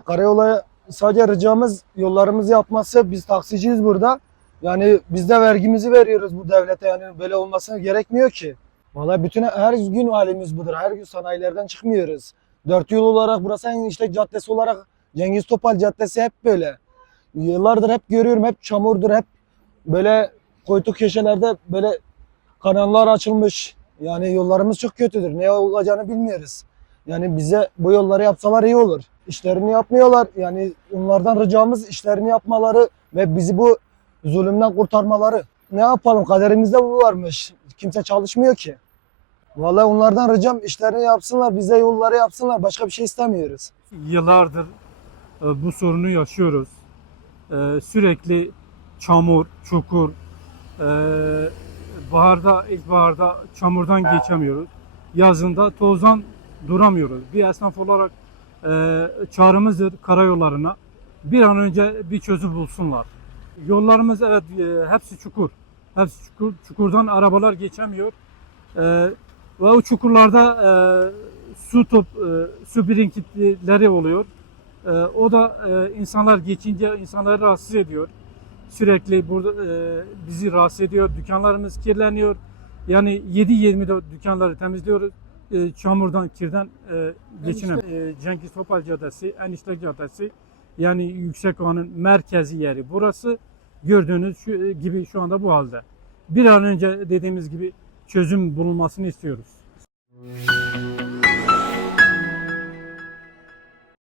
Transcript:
Karayolu sadece ricamız yollarımızı yapması. Biz taksiciyiz burada. Yani biz de vergimizi veriyoruz bu devlete yani böyle olmasına gerekmiyor ki. Vallahi bütün her gün halimiz budur. Her gün sanayilerden çıkmıyoruz. Dört yol olarak burası en işte caddesi olarak Cengiz Topal Caddesi hep böyle. Yıllardır hep görüyorum hep çamurdur hep böyle koytu köşelerde böyle kanallar açılmış. Yani yollarımız çok kötüdür. Ne olacağını bilmiyoruz. Yani bize bu yolları yapsalar iyi olur. İşlerini yapmıyorlar. Yani onlardan ricamız işlerini yapmaları ve bizi bu zulümden kurtarmaları. Ne yapalım kaderimizde bu varmış. Kimse çalışmıyor ki. Vallahi onlardan ricam işlerini yapsınlar, bize yolları yapsınlar. Başka bir şey istemiyoruz. Yıllardır e, bu sorunu yaşıyoruz. E, Sürekli çamur, çukur, e, baharda, ilkbaharda çamurdan geçemiyoruz. Yazında tozdan duramıyoruz. Bir esnaf olarak e, çağrımızdır karayollarına bir an önce bir çözüm bulsunlar. Yollarımız evet e, hepsi çukur. Hepsi çukur. Çukurdan arabalar geçemiyor. E, ve o çukurlarda e, su top, e, su birikintileri oluyor. E, o da e, insanlar geçince insanları rahatsız ediyor. Sürekli burada e, bizi rahatsız ediyor. Dükkanlarımız kirleniyor. Yani 7-24 dükkanları temizliyoruz. E, çamurdan, kirden e, geçinem. E, Cengiz Topal Caddesi, Enişte Caddesi yani Yüksekova'nın merkezi yeri. Burası gördüğünüz şu, e, gibi şu anda bu halde. Bir an önce dediğimiz gibi çözüm bulunmasını istiyoruz.